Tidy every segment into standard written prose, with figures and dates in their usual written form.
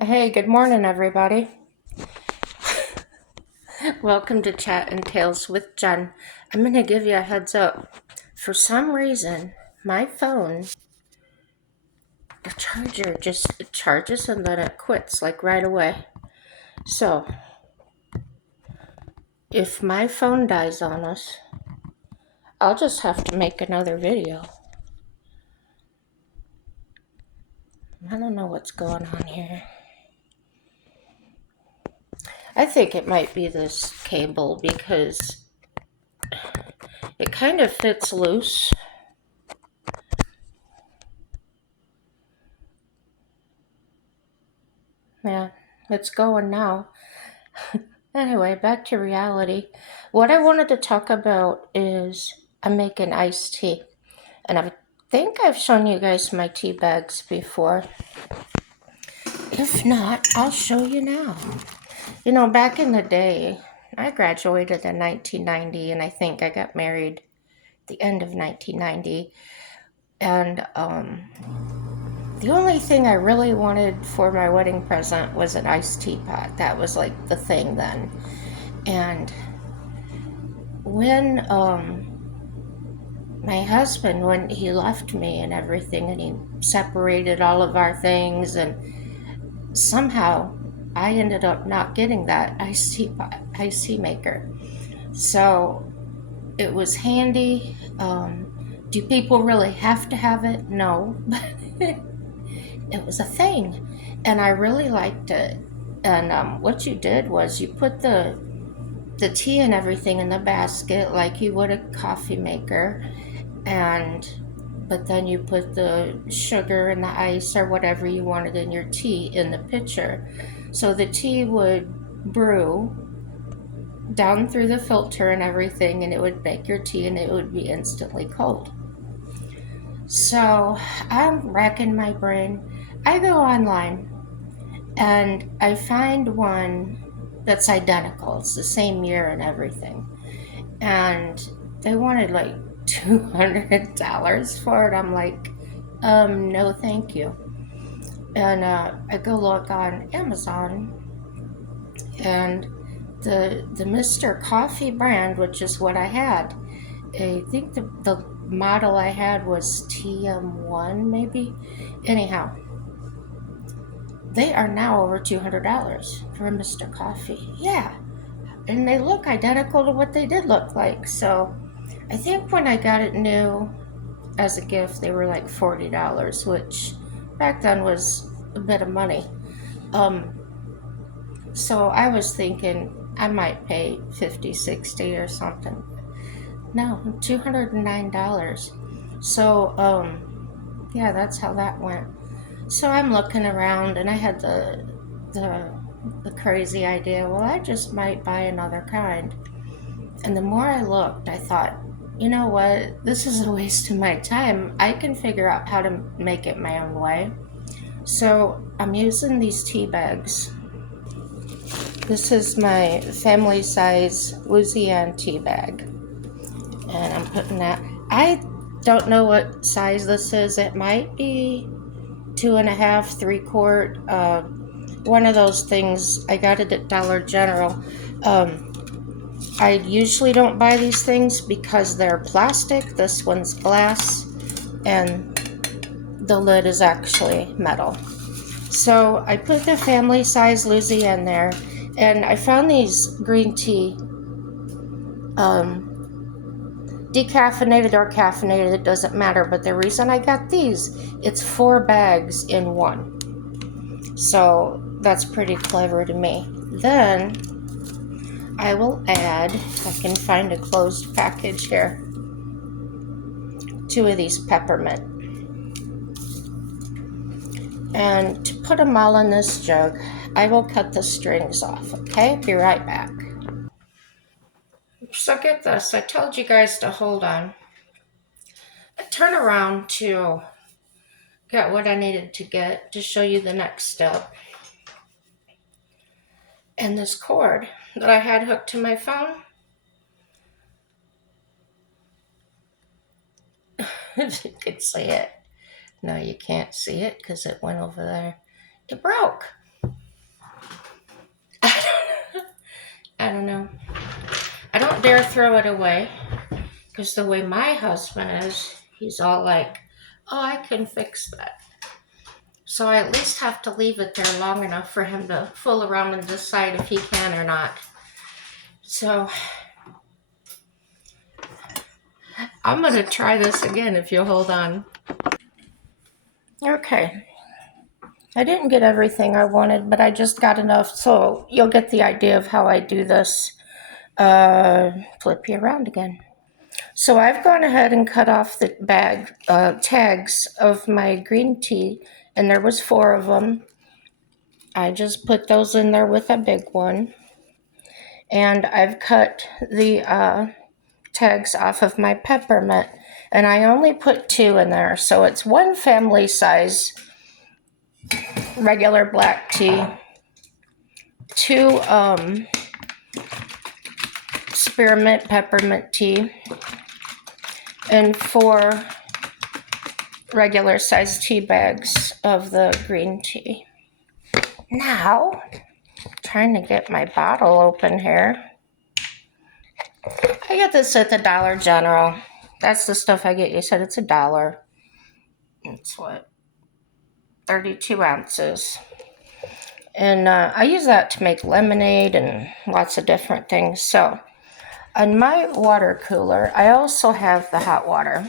Hey, good morning, everybody. Welcome to Chat and Tales with Jen. I'm going to give you a heads up. For some reason, my phone, the charger just charges and then it quits like right away. So, if my phone dies on us, I'll just have to make another video. I don't know what's going on here. I think it might be this cable because it kind of fits loose. Yeah, it's going now. Anyway, back to reality. What I wanted to talk about is I'm making iced tea. And I think I've shown you guys my tea bags before. If not, I'll show you now. You know, back in the day, I graduated in 1990 and I think I got married the end of 1990. And the only thing I really wanted for my wedding present was an iced teapot. That was like the thing then. And when my husband, when he left me and everything, and he separated all of our things, and somehow I ended up not getting that iced tea maker. So it was handy. Do people really have to have it? No, but it was a thing, and I really liked it. And what you did was you put the tea and everything in the basket like you would a coffee maker, and but then you put the sugar and the ice or whatever you wanted in your tea in the pitcher. So the tea would brew down through the filter and everything, and it would make your tea and it would be instantly cold. So I'm racking my brain. I go online and I find one that's identical. It's the same year and everything. And they wanted like $200 for it. I'm like, no, thank you. And I go look on Amazon, and the Mr. Coffee brand, which is what I had. I think the model I had was TM1, maybe. Anyhow, they are now over $200 for a Mr. Coffee. Yeah, and they look identical to what they did look like. So I think when I got it new as a gift, they were like $40, which back then was a bit of money. Um, so I was thinking I might pay 50, 60 or something. No, $209. So, yeah, that's how that went. So I'm looking around and I had the, the crazy idea, well, I just might buy another kind. And the more I looked, I thought, you know what? This is a waste of my time. I can figure out how to make it my own way. So I'm using these tea bags. This is my family size Louisiana tea bag. And I'm putting that. I don't know what size this is. It might be 2.5, 3 quart. One of those things. I got it at Dollar General. I usually don't buy these things because they're plastic. This one's glass, and the lid is actually metal. So I put the family size Lucy in there, and I found these green tea, decaffeinated or caffeinated, it doesn't matter. But the reason I got these, it's 4 bags in one. So that's pretty clever to me. Then I will add, if I can find a closed package here, 2 of these peppermint. And to put them all in this jug, I will cut the strings off, okay? Be right back. So get this, I told you guys to hold on. I turn around to get what I needed to get to show you the next step. And this cord that I had hooked to my phone, if you could see it. No, you can't see it because it went over there. It broke. dare throw it away. Because the way my husband is, he's all like, oh, I can fix that. So I at least have to leave it there long enough for him to fool around and decide if he can or not. So I'm going to try this again if you'll hold on. Okay. I didn't get everything I wanted, but I just got enough, so you'll get the idea of how I do this. Flip you around again. So I've gone ahead and cut off the bag tags of my green tea, and there was 4 of them. I just put those in there with a big one. And I've cut the tags off of my peppermint, and I only put 2 in there, so it's 1 family size regular black tea, 2 spearmint peppermint tea, and 4 regular size tea bags of the green tea. Now, trying to get my bottle open here. I get this at the Dollar General. That's the stuff I get. You said it's $1. It's what? 32 ounces. And I use that to make lemonade and lots of different things. So, on my water cooler, I also have the hot water.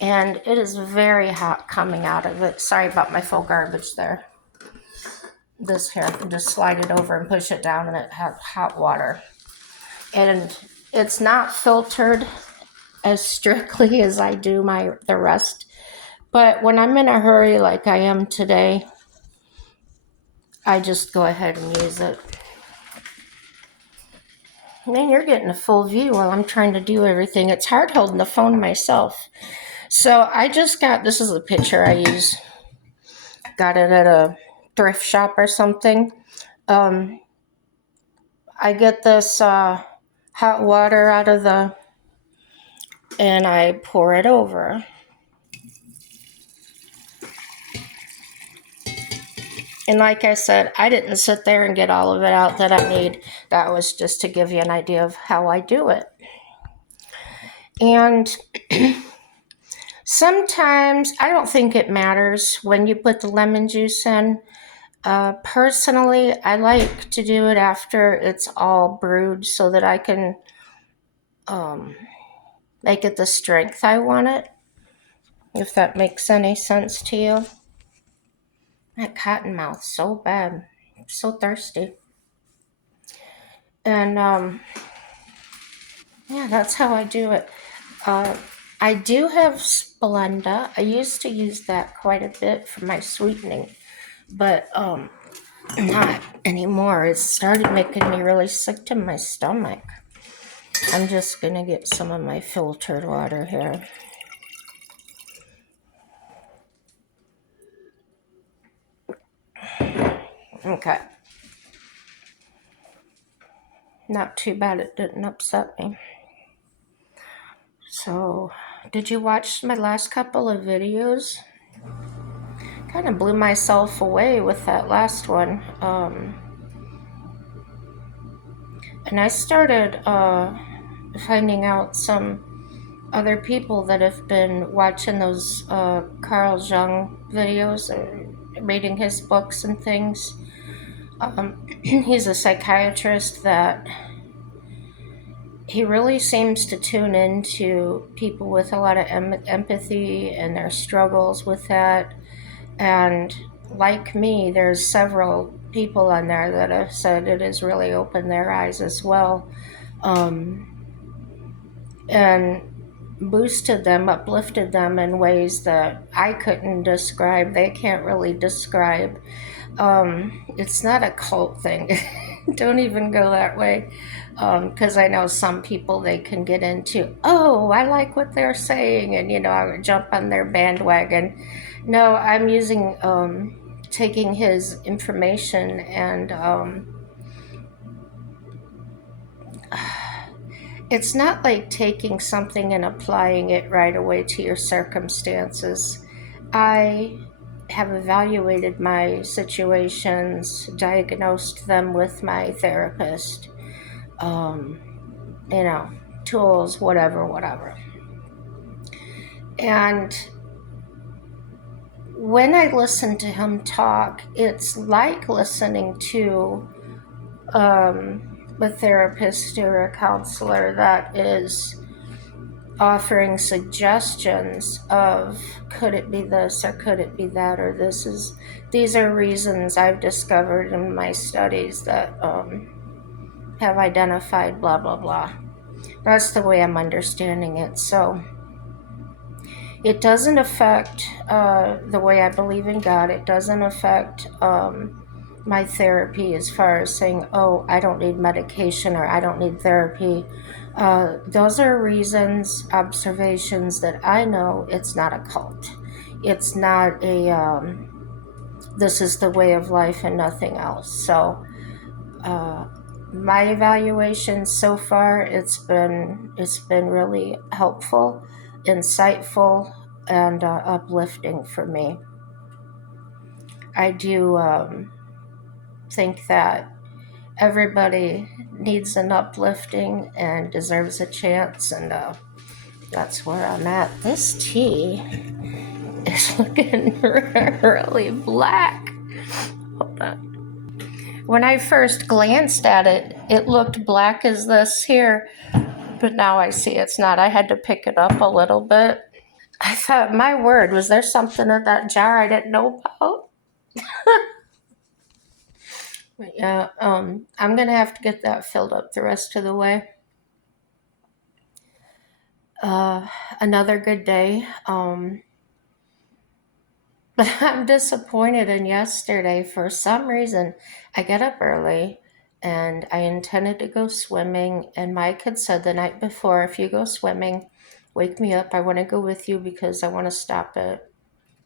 And it is very hot coming out of it. Sorry about my full garbage there. This here, I can just slide it over and push it down, and it has hot water. And it's not filtered as strictly as I do the rest. But when I'm in a hurry like I am today, I just go ahead and use it. Man, you're getting a full view while I'm trying to do everything. It's hard holding the phone myself. So I just got, this is the picture I use. Got it at a thrift shop or something. I get this hot water out of and I pour it over. And like I said, I didn't sit there and get all of it out that I need. That was just to give you an idea of how I do it. And sometimes I don't think it matters when you put the lemon juice in. Personally, I like to do it after it's all brewed so that I can make it the strength I want it, if that makes any sense to you. That cotton mouth, so bad. I'm so thirsty. And yeah, that's how I do it. I do have Splenda. I used to use that quite a bit for my sweetening, but not anymore. It started making me really sick to my stomach. I'm just gonna get some of my filtered water here. Okay. Not too bad, it didn't upset me. So, did you watch my last couple of videos? Kind of blew myself away with that last one. And I started finding out some other people that have been watching those Carl Jung videos and reading his books and things. He's a psychiatrist that he really seems to tune into people with a lot of empathy and their struggles with that. And like me, there's several people on there that have said it has really opened their eyes as well. And boosted them, uplifted them in ways that I couldn't describe. They can't really describe. It's not a cult thing. Don't even go that way. Because I know some people, they can get into, oh, I like what they're saying, and I would jump on their bandwagon. No, I'm using taking his information and it's not like taking something and applying it right away to your circumstances. I have evaluated my situations, diagnosed them with my therapist. um, you know, tools, whatever, whatever. And when I listen to him talk, it's like listening to a therapist or a counselor that is offering suggestions of could it be this or could it be that, or these are reasons I've discovered in my studies that have identified blah blah blah. That's the way I'm understanding it. So it doesn't affect the way I believe in God. It doesn't affect my therapy as far as saying, oh, I don't need medication or I don't need therapy. Those are reasons, observations that I know it's not a cult. It's not this is the way of life and nothing else. So, uh, my evaluation so far, it's been really helpful, insightful, and uplifting for me. I do think that everybody needs an uplifting and deserves a chance, and that's where I'm at. This tea is looking really black. Hold on. When I first glanced at it, it looked black as this here, but now I see it's not. I had to pick it up a little bit. I thought, my word, was there something in that jar I didn't know about? Yeah, I'm gonna have to get that filled up the rest of the way. Uh, Another good day. But I'm disappointed in yesterday. For some reason, I get up early and I intended to go swimming. And Mike had said the night before, if you go swimming, wake me up. I want to go with you because I want to stop at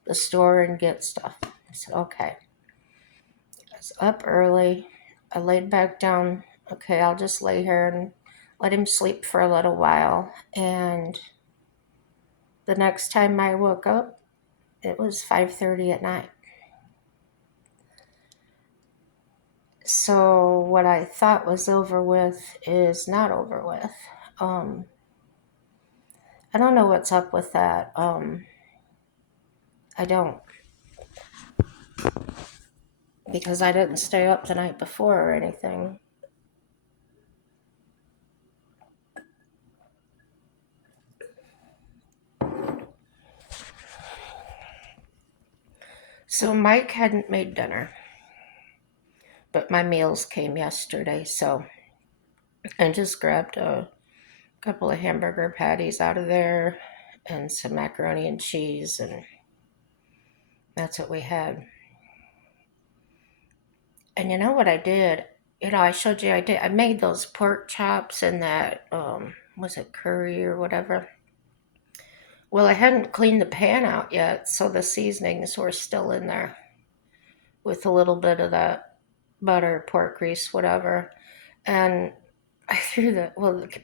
the store and get stuff. I said, okay. I was up early. I laid back down. Okay, I'll just lay here and let him sleep for a little while. And the next time I woke up, it was 5:30 at night. So what I thought was over with is not over with. Um, I don't know what's up with that. I don't, because I didn't stay up the night before or anything. So Mike hadn't made dinner, but my meals came yesterday. So I just grabbed a couple of hamburger patties out of there and some macaroni and cheese, and that's what we had. And you know what I did? I showed you I made those pork chops and that was it curry or whatever. Well, I hadn't cleaned the pan out yet, so the seasonings were still in there with a little bit of that butter, pork grease, whatever. And I threw the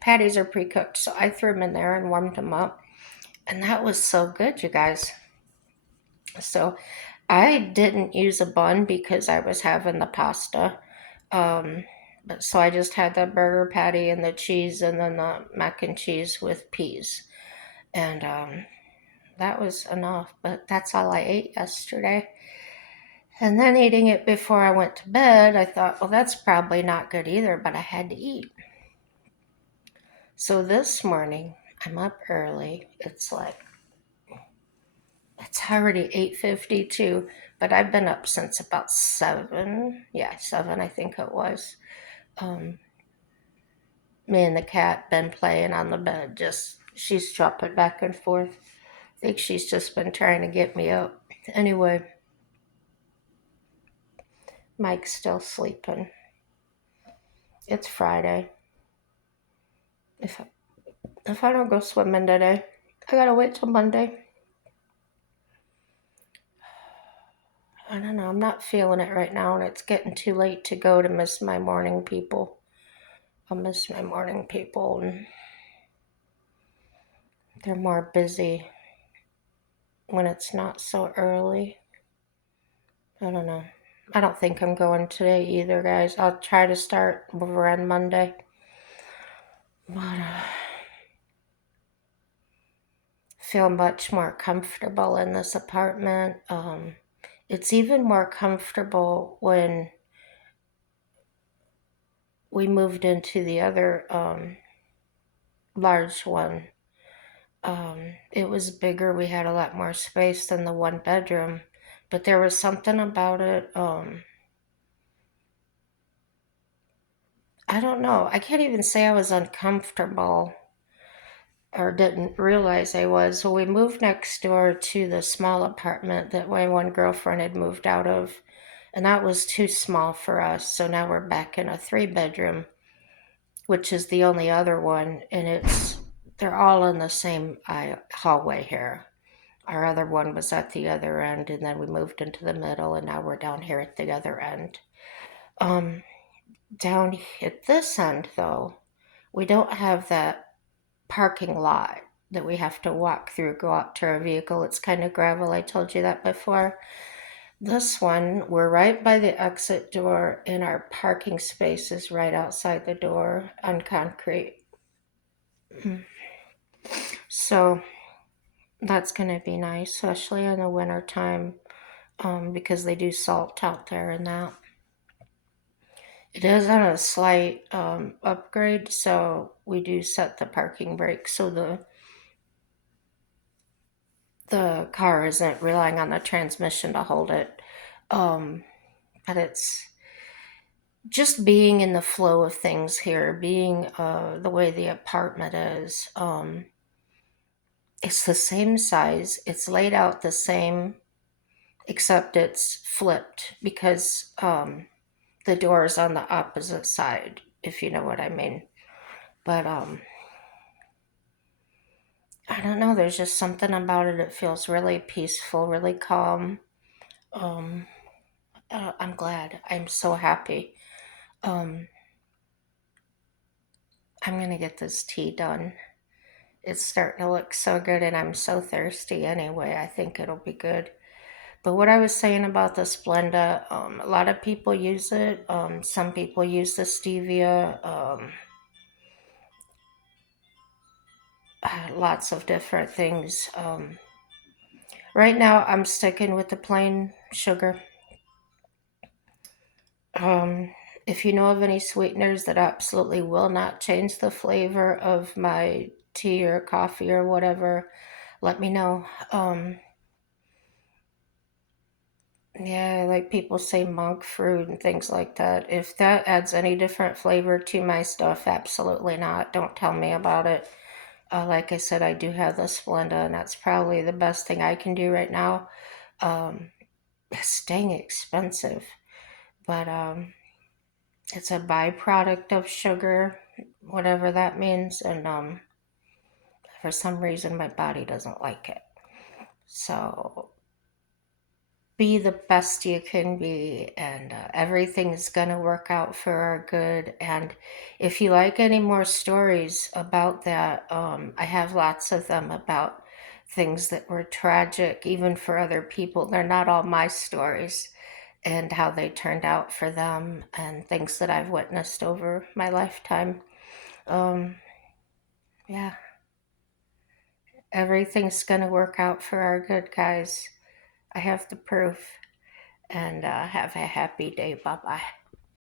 patties are pre-cooked, so I threw them in there and warmed them up. And that was so good, you guys. So I didn't use a bun because I was having the pasta. Um, but so I just had the burger patty and the cheese and then the mac and cheese with peas. And that was enough, but that's all I ate yesterday. And then eating it before I went to bed, I thought, well, that's probably not good either, but I had to eat. So this morning, I'm up early. It's already 8:52, but I've been up since about 7. Yeah, 7 I think it was. Um, Me and the cat been playing on the bed, just she's jumping back and forth. I think she's just been trying to get me up. Anyway, Mike's still sleeping. It's Friday. If if I don't go swimming today, I gotta wait till Monday. I don't know. I'm not feeling it right now, and it's getting too late to go to miss my morning people. I'll miss my morning people, and they're more busy when it's not so early. I don't know. I don't think I'm going today either, guys. I'll try to start over on Monday. But feel much more comfortable in this apartment. It's even more comfortable when we moved into the other large one. It was bigger. We had a lot more space than the one bedroom, but there was something about it. I don't know. I can't even say I was uncomfortable or didn't realize I was. So we moved next door to the small apartment that my one girlfriend had moved out of, and that was too small for us. So now we're back in a 3 bedroom, which is the only other one, and they're all in the same hallway here. Our other one was at the other end, and then we moved into the middle, and now we're down here at the other end. Um, Down at this end, though, we don't have that parking lot that we have to walk through, go out to our vehicle. It's kind of gravel. I told you that before. This one, we're right by the exit door, and our parking space is right outside the door on concrete. So that's going to be nice, especially in the winter time, because they do salt out there and that. It is on a slight upgrade, so we do set the parking brake so the car isn't relying on the transmission to hold it. Um, but it's just being in the flow of things here, being the way the apartment is. It's the same size, it's laid out the same, except it's flipped because the door is on the opposite side, if you know what I mean. But I don't know, there's just something about it. It feels really peaceful, really calm. Um, I'm glad. I'm so happy. Um, I'm gonna get this tea done. It's starting to look so good, and I'm so thirsty anyway. I think it'll be good. But what I was saying about the Splenda, a lot of people use it. Some people use the stevia. Lots of different things. Right now, I'm sticking with the plain sugar. Um, if you know of any sweeteners that absolutely will not change the flavor of my tea or coffee or whatever, let me know. Yeah, like people say monk fruit and things like that. If that adds any different flavor to my stuff, absolutely not. Don't tell me about it. Like I said, I do have the Splenda, and that's probably the best thing I can do right now. Um, it's dang expensive, but it's a byproduct of sugar, whatever that means, and for some reason my body doesn't like it. So be the best you can be, and everything's gonna work out for our good. And if you like any more stories about that, I have lots of them about things that were tragic even for other people. They're not all my stories, and how they turned out for them, and things that I've witnessed over my lifetime. um, yeah, everything's gonna work out for our good, guys. I have the proof. And have a happy day. Bye bye.